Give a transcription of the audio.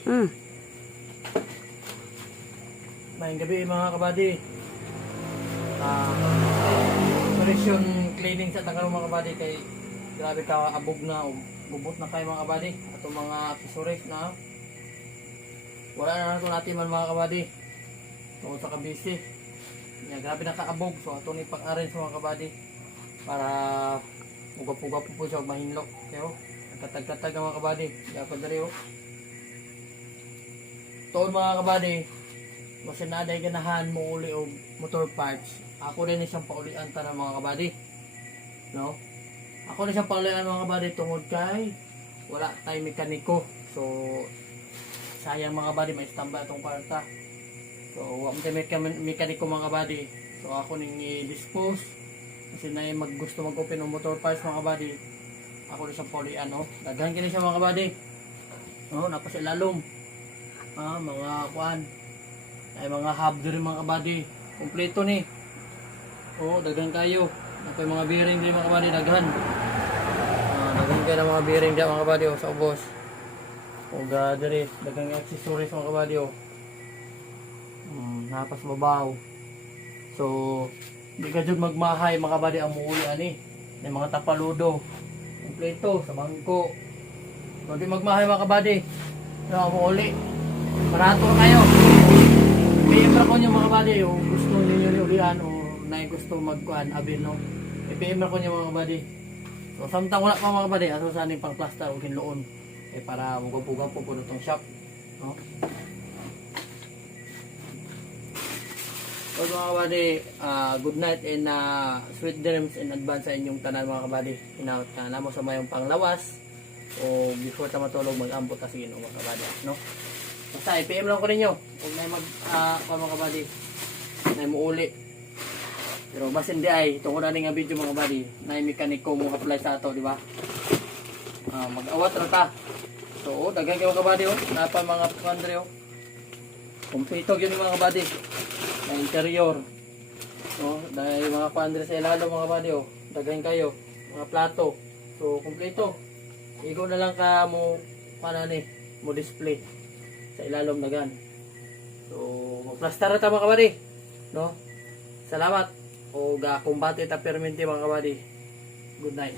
Hmm. Mayang gabi mga kabady. Operation cleaning sa Tagalog mga kabady kay grabe ka abog na o gubot na kayo mga kabady. Atong mga accessories na wala na ito natin man mga kabady. Tungkol sa kabisi. Grabe na kaabog. So ato ni pang-arrange mga kabady para ugap-ugap po siya mahinlok. Pero katag-katag mga kabady. Kaya ko dari oh. Toon mga kabady. Kasi naday ganahan mo uli o motor parts. Ako rin isang paulian ta ng mga kabady. No? Ako rin isang paulian mga kabady tungod kay wala tayong mekaniko. So sayang mga kabady may standby itong parta. So wala mo tayong mekaniko mga kabady. So ako ning i-dispose. Kasi na gusto mag-open ng motor parts mga kabady. Ako rin isang paulian. No? Daghan kini siya mga kabady. No? Napasilalom. Mga kuan. Ay mga hub din mga kabady. Kompleto ni. Oo, daghan kayo. Ako mga bearing din mga kabady, daghan. Daghan kayo ng mga bearing din mga kabady sa ubos. O diri, daghan accessories mga kabady. Napas babaw. So, di ka dyan magmahay mga kabady ang muuli ani. May mga tapaludo. Kompleto sa bangko. So, di magmahay mga kabady. No, muuli. Barato kayo. PM ra ko nyo mga kabady, o gusto niyo ulian o na gusto magkuhan abil no. PM ra ko nyo mga kabady. So samtang wala pa mga kabady, aso sa aning pang plaster o hinloon para mugap-ugap po itong shop, no. So mga kabady, good night and sweet dreams in advance sa inyong tanan mga kabady. Hinaut ka na mo sa mayong panglawas o before ta matulog mag-ambot ta sige no mga kabady, no. Basta i-PM lang ko ninyo kung may mga kabady na muuli. Pero basta hindi ay tungkol na nga video mga kabady na mekaniko mo apply sa ato, di ba? Mag-awat ra ta. So daghan kayo mga kabady napa mga pandre kompleto gyud mga kabady na interior. So dahil mga pandre sa ilalo mga kabady daghan kayo mga plato. So kompleto. Igo na lang ka mo ni mo display sa ilalom na gan. So, magplastar ta mga kabady. No? Salamat. O kumbate ta permente mga kabady. Good night.